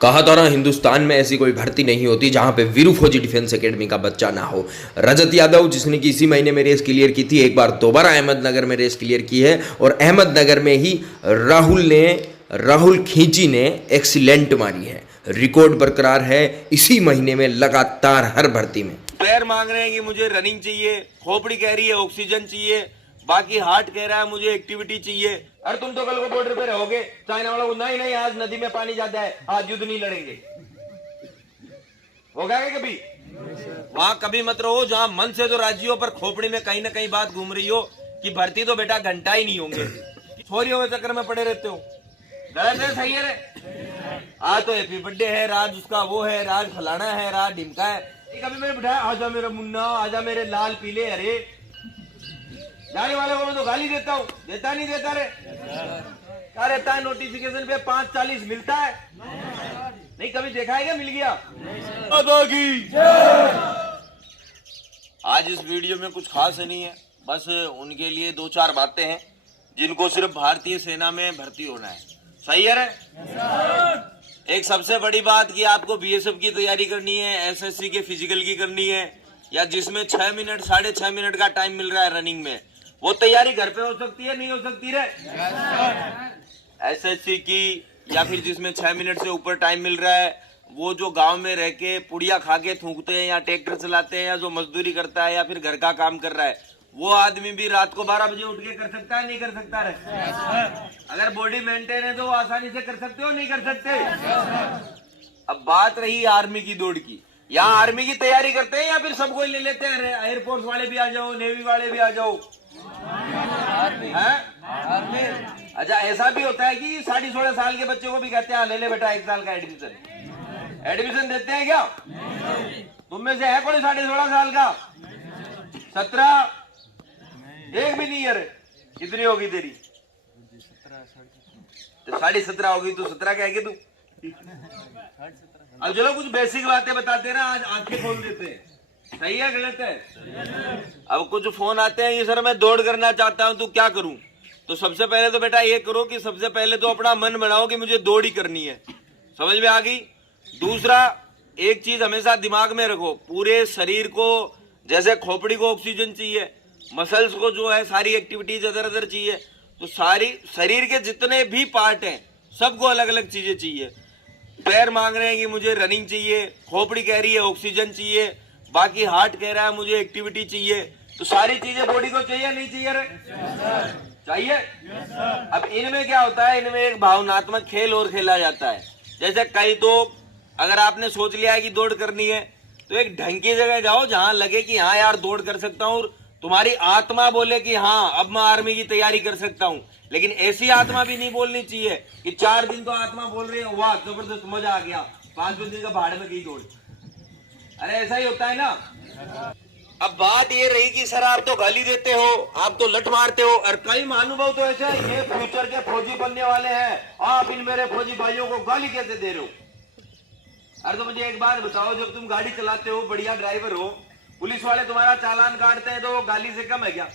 कहा था ना, हिंदुस्तान में ऐसी कोई भर्ती नहीं होती जहां पे वीरू फौजी डिफेंस एकेडमी का बच्चा ना हो। रजत यादव, जिसने कि इसी महीने में रेस क्लियर की थी, एक बार दोबारा अहमदनगर में रेस क्लियर की है और अहमदनगर में ही राहुल खींची ने एक्सीलेंट मारी है। रिकॉर्ड बरकरार है इसी महीने में लगातार हर भर्ती में। पैर मांग रहे हैं कि मुझे रनिंग चाहिए, खोपड़ी कह रही है ऑक्सीजन चाहिए, बाकी हार्ट कह रहा है मुझे एक्टिविटी चाहिए। अरे तुम तो कल को बॉर्डर पे रहोगे, चाइना वालों को नहीं आज नदी में पानी जाता है, आज युद्ध नहीं लड़ेंगे। होगा क्या कभी? वहां कभी मत रहो जहां मन से तो राजी हो, पर खोपड़ी में कहीं ना कहीं बात घूम रही हो कि भर्ती तो बेटा घंटा ही नहीं होंगे। छोरियों के चक्कर में पड़े रहते हो। गलत है, सही है? आज तो हैप्पी बर्थडे है, राज उसका वो है, राज फलाना है, राज ढिमका है। कभी मैंने बिठाया आजा मेरा मुन्ना, आजा मेरे लाल पीले हरे। जाने वाले को मैं तो गाली देता हूँ, देता नहीं देता रे? क्या रहता है नोटिफिकेशन पे 5:40 मिलता है? नहीं कभी देखा है क्या मिल गया? आज इस वीडियो में कुछ खास नहीं है, बस उनके लिए 2-4 बातें हैं जिनको सिर्फ भारतीय सेना में भर्ती होना है। सही है रे? एक सबसे बड़ी बात कि आपको बीएसएफ की तैयारी करनी है, एसएससी के फिजिकल की करनी है, या जिसमें 6 मिनट 6.5 मिनट का टाइम मिल रहा है रनिंग में, वो तैयारी घर पे हो सकती है, नहीं हो सकती रे? एसएससी की या फिर जिसमें 6 मिनट से ऊपर टाइम मिल रहा है, वो जो गांव में रह के पुड़िया खा के थूकते हैं या ट्रैक्टर चलाते हैं या जो मजदूरी करता है या फिर घर का काम कर रहा है, वो आदमी भी रात को 12 बजे उठ के कर सकता है, नहीं कर सकता रे? अगर बॉडी मेंटेन है तो वो आसानी से कर सकते हो, नहीं कर सकते? अब बात रही आर्मी की दौड़ की। यहाँ आर्मी की तैयारी करते हैं या फिर सबको ले लेते हैं? एयरफोर्स वाले भी आ जाओ, नेवी वाले भी आ जाओ। अच्छा, ऐसा भी होता है कि 16.5 साल के बच्चे को भी कहते हैं ले ले बेटा 1 साल का एडमिशन देते हैं क्या? तुम में से है कोई 16.5 साल का? 17? एक भी नहीं है रे। कितनी होगी तेरी? 17.5 होगी तो 17 कहेगी तू? अब चलो कुछ बेसिक बातें बताते ना, आज आंखें खोल देते हैं। सही है गलत है? अब कुछ फोन आते हैं कि सर मैं दौड़ करना चाहता हूं तो क्या करूं? तो सबसे पहले तो बेटा ये करो कि सबसे पहले तो अपना मन बनाओ कि मुझे दौड़ ही करनी है। समझ में आ गई? दूसरा, एक चीज हमेशा दिमाग में रखो, पूरे शरीर को, जैसे खोपड़ी को ऑक्सीजन चाहिए, मसल्स को जो है सारी एक्टिविटीज अदर अदर चाहिए, तो सारी शरीर के जितने भी पार्ट हैं सबको अलग अलग चीजें चाहिए। पैर मांग रहे हैं कि मुझे रनिंग चाहिए, खोपड़ी कह रही है ऑक्सीजन चाहिए, बाकी हार्ट कह रहा है मुझे एक्टिविटी चाहिए। तो सारी चीजें बॉडी को चाहिए, नहीं चाहिए रे? चाहिए। अब इनमें क्या होता है, इनमें एक भावनात्मक खेल और खेला जाता है। जैसे कई तो अगर आपने सोच लिया है कि दौड़ करनी है तो एक ढंग की जगह जाओ जहां लगे कि हाँ यार दौड़ कर सकता हूँ, तुम्हारी आत्मा बोले कि हाँ अब मैं आर्मी की तैयारी कर सकता हूँ। लेकिन ऐसी आत्मा भी नहीं बोलनी चाहिए कि 4 दिन तो आत्मा बोल रही है वाह जबरदस्त मजा आ गया, 5वें दिन का भाड़ में गई दौड़। अरे ऐसा ही होता है ना। अब बात ये रही कि सर आप तो गाली देते हो, आप तो लठ मारते हो, और कई महानुभाव तो ऐसे ये फ्यूचर के फौजी बनने वाले हैं, आप इन मेरे फौजी भाइयों को गाली कैसे दे रहे हो? अरे तो मुझे एक बात बताओ, जब तुम गाड़ी चलाते हो, बढ़िया ड्राइवर हो, पुलिस वाले तुम्हारा चालान काटते हैं तो वो गाली से कम है क्या?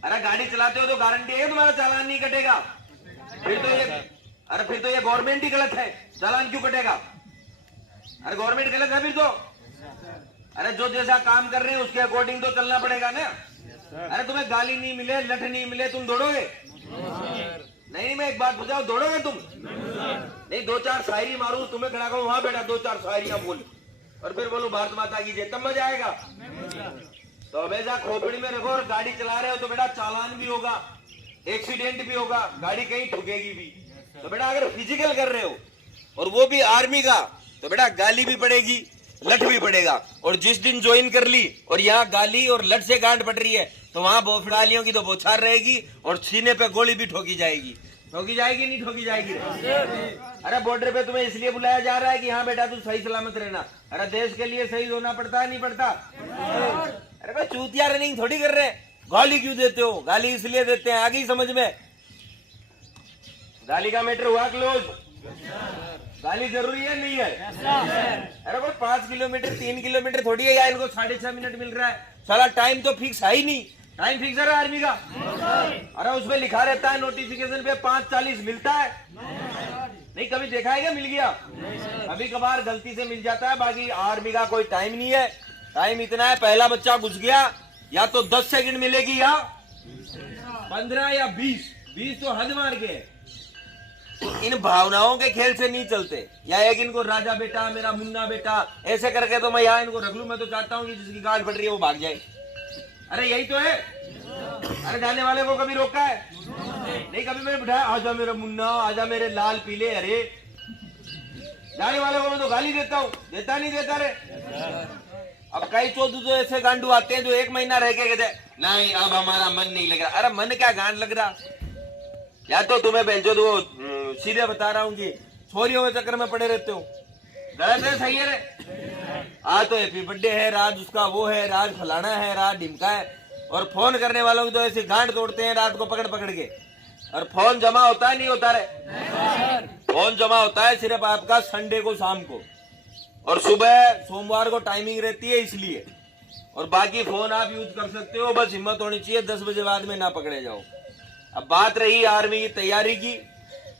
अरे गाड़ी चलाते हो तो गारंटी है तुम्हारा चालान नहीं कटेगा? फिर तो ये गवर्नमेंट ही गलत है, चालान क्यों कटेगा? अरे गवर्नमेंट गलत है फिर तो। अरे जो जैसा काम कर रहे हैं उसके अकॉर्डिंग तो चलना पड़ेगा ना। अरे तुम्हें गाली नहीं मिले, लठ नहीं मिले, तुम दौड़ोगे? नहीं, मैं एक बात पूछा, दौड़ोगे तुम? नहीं, 2-4 शायरी मारू, तुम्हें खड़ा करूं, वहां बेटा 2-4 शायरियां बोल और फिर बोलूं भारत माता की जय, तब मजा आएगा। तो हमेशा खोपड़ी में रखो, और गाड़ी चला रहे हो तो बेटा चालान भी होगा, एक्सीडेंट भी होगा, गाड़ी कहीं ठुकेगी भी। तो बेटा अगर फिजिकल कर रहे हो और वो भी आर्मी का, तो बेटा गाली भी पड़ेगी, लठ भी पड़ेगा। और जिस दिन ज्वाइन कर ली और यहाँ गाली और लठ से गांठ पड़ रही है तो वहां बोफड़ालियों की तो बौछार रहेगी और सीने पे गोली भी ठोकी जाएगी। ठोकी जाएगी नहीं ठोकी जाएगी? अरे बॉर्डर पे तुम्हें इसलिए बुलाया जा रहा है कि हाँ बेटा तू सही सलामत रहना। अरे देश के लिए शहीद होना पड़ता है, नहीं पड़ता? अरे भाई चूतिया रनिंग थोड़ी कर रहे हैं, गाली क्यों देते हो? गाली इसलिए देते हैं, आ गई समझ में? गाली का मैटर हुआ क्लोज? गाली जरूरी है नहीं है? अरे भाई 5 किलोमीटर 3 किलोमीटर थोड़ी है, या इनको 6.5 मिनट मिल रहा है? साला टाइम तो फिक्स है ही नहीं। टाइम फिक्स है आर्मी का? अरे उसमें लिखा रहता है नोटिफिकेशन पे 5:40 मिलता है। नहीं कभी देखा है क्या मिल गया? कभी कभार गलती से मिल जाता है, बाकी आर्मी का कोई टाइम नहीं है। टाइम इतना है, पहला बच्चा घुस गया या तो 10 सेकंड मिलेगी या 15 या 20 तो हद मार के। इन भावनाओं के खेल से नहीं चलते, या एक इनको राजा बेटा, मेरा मुन्ना बेटा ऐसे करके तो मैं यहाँ इनको रख लूं। मैं तो चाहता हूँ कि जिसकी गांठ फट रही है वो भाग जाए। अरे यही तो है। अरे जाने वाले को कभी रोका है? नहीं कभी मैंने बिठाया, आजा मेरा मुन्ना, आजा मेरे लाल पीले। अरे जाने वाले को मैं तो गाली देता हूँ, देता नहीं देता रे। अब कई चौधरी तो ऐसे गांडू आते हैं जो 1 महीना रह के कहते नहीं अब हमारा मन नहीं लग रहा। अरे मन क्या गांड लग रहा? या तो तुम्हें बेंचो तो सीधे बता रहा हूँ कि छोरियों के चक्कर में पड़े रहते हो। गलत है सही है रे? आज तो हैप्पी बर्थडे है, राज उसका वो है, राज फलाना है, राज ढिमका है। और फोन करने वालों की तो ऐसी गांठ तोड़ते हैं रात को पकड़ पकड़ के। और फोन जमा होता है नहीं होता रे? फोन जमा होता है सिर्फ आपका संडे को शाम को, और सुबह सोमवार को टाइमिंग रहती है इसलिए। और बाकी फोन आप यूज कर सकते हो, बस हिम्मत होनी चाहिए 10 बजे बाद में ना पकड़े जाओ। अब बात रही आर्मी की तैयारी की,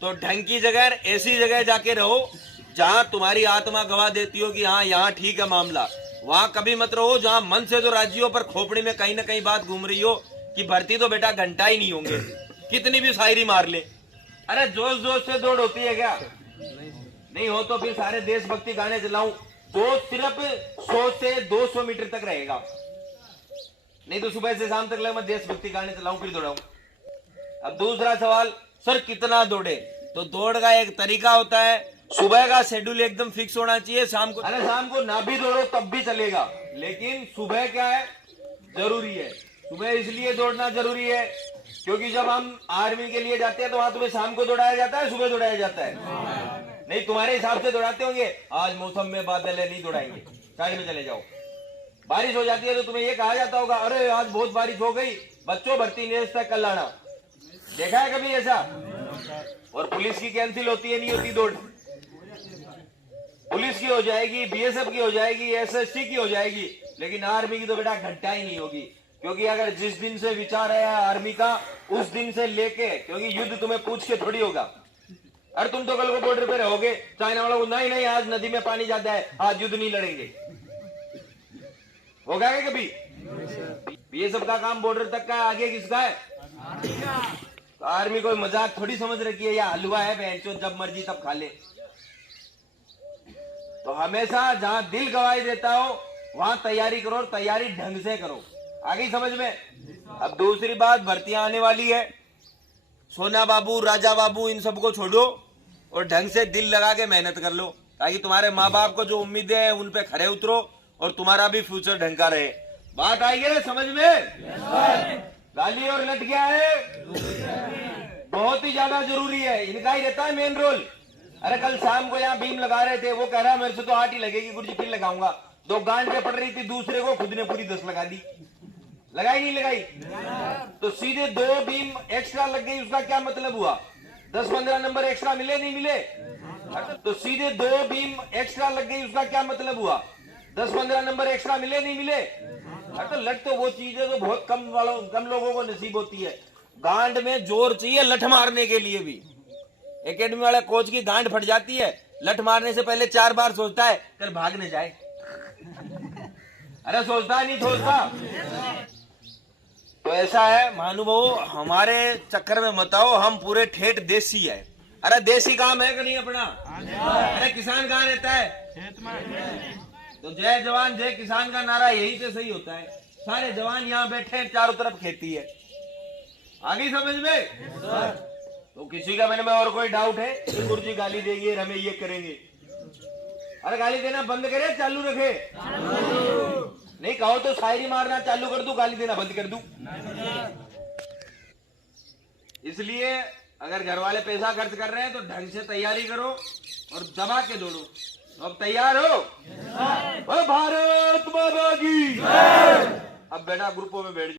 तो ढंग की जगह, ऐसी जगह जाके रहो जहां तुम्हारी आत्मा गवाह देती हो कि हाँ यहाँ ठीक है मामला। वहां कभी मत रहो जहां मन से तो राजी हो पर खोपड़ी में कहीं ना कहीं बात घूम रही हो कि भर्ती तो बेटा घंटा ही नहीं होंगे, कितनी भी शायरी मार ले। अरे जोश जोश से दौड़ होती है क्या? नहीं हो तो फिर सारे देशभक्ति गाने चलाऊं तो सिर्फ 100 से 200 मीटर तक रहेगा। नहीं तो सुबह से शाम तक लगे मैं देशभक्ति गाने चलाऊं फिर दौड़ाऊं। अब दूसरा सवाल, सर कितना दौड़े? तो दौड़ का एक तरीका होता है, सुबह का शेड्यूल एकदम फिक्स होना चाहिए। शाम को, अरे शाम को ना भी दौड़ो तब भी चलेगा, लेकिन सुबह क्या है जरूरी है। सुबह इसलिए दौड़ना जरूरी है क्योंकि जब हम आर्मी के लिए जाते हैं तो वहां तुम्हें शाम को दौड़ाया जाता है, सुबह दौड़ाया जाता है? नहीं तुम्हारे हिसाब से दौड़ाते होंगे, आज मौसम में बादल है नहीं दौड़ाएंगे, साइड में चले जाओ। बारिश हो जाती है तो तुम्हें ये कहा जाता होगा, अरे आज बहुत बारिश हो गई, बच्चों भर्ती नेस तक कल आना। देखा है कभी ऐसा? और पुलिस की कैंसिल होती है नहीं होती दौड़? पुलिस की हो जाएगी, बीएसएफ की हो जाएगी, एसएसटी की हो जाएगी, लेकिन आर्मी की तो बेटा घंटा ही नहीं होगी। क्योंकि अगर जिस दिन से विचार है आर्मी का उस दिन से लेके, क्योंकि युद्ध तुम्हें पूछ के थोड़ी होगा। अरे तुम तो कल को बॉर्डर पे रहोगे, चाइना वालों को नहीं नहीं आज नदी में पानी ज्यादा है, आज युद्ध नहीं लड़ेंगे, होगा क्या कभी? बीएसएफ का काम बॉर्डर तक का, आगे किसका है? तो आर्मी कोई मजाक थोड़ी समझ रखी है या हलवा है बहनचोद जब मर्जी तब खा ले। तो हमेशा जहां दिल गवाही देता हो वहां तैयारी करो, और तैयारी ढंग से करो। आगे समझ में? अब दूसरी बात, भर्तियां आने वाली है, सोना बाबू, राजा बाबू इन सबको छोड़ो और ढंग से दिल लगा के मेहनत कर लो, ताकि तुम्हारे माँ बाप को जो उम्मीदें हैं उन पे खरे उतरो और तुम्हारा भी फ्यूचर ढंग का रहे। बात आई है समझ में? गाली और लट क्या है? बहुत ही ज्यादा जरूरी है, इनका ही रहता है मेन रोल। अरे कल शाम को यहाँ बीम लगा रहे थे, वो कह रहा मेरे से तो 8 ही लगेगी गुरुजी, फिर लगाऊंगा। 2 गांठें पड़ रही थी दूसरे को, खुद ने पूरी 10 लगा दी। लगाई नहीं लगाई? तो सीधे 2 बीम एक्स्ट्रा लग गई, उसका क्या मतलब हुआ? 10-15 नंबर एक्स्ट्रा मिले नहीं मिले? तो सीधे 2 बीम एक्स्ट्रा लग गई, उसका क्या मतलब हुआ? 10-15 नंबर एक्स्ट्रा मिले नहीं मिले? तो लट तो वो चीज है जो बहुत कम लोगों को नसीब होती है। गांड में जोर चाहिए लठ मारने के लिए भी। एकेडमी वाले कोच की गांड फट जाती है, लठ मारने से पहले 4 बार सोचता है कर भाग न जाए। अरे सोचता नहीं, सोचता। तो ऐसा है महानुभाव, हमारे चक्कर में मत आओ, हम पूरे ठेठ देसी है। अरे देसी काम है कि नहीं अपना? अरे किसान कहाँ रहता है? तो जय जवान जय किसान का नारा यही से सही होता है। सारे जवान यहाँ बैठे हैं, चारों तरफ खेती है। आगे समझ में? तो किसी का मैंने में और कोई डाउट है कि गुरुजी गाली देंगे, हमें ये करेंगे? अरे गाली देना बंद करे चालू रखे? नहीं कहो तो शायरी मारना चालू कर दूं, गाली देना बंद कर दूं? इसलिए अगर घर वाले पैसा खर्च कर रहे हैं तो ढंग से तैयारी करो और दबा के दौड़ो। तो अब तैयार हो? भारत माता की। अब बेटा ग्रुपों में बैठ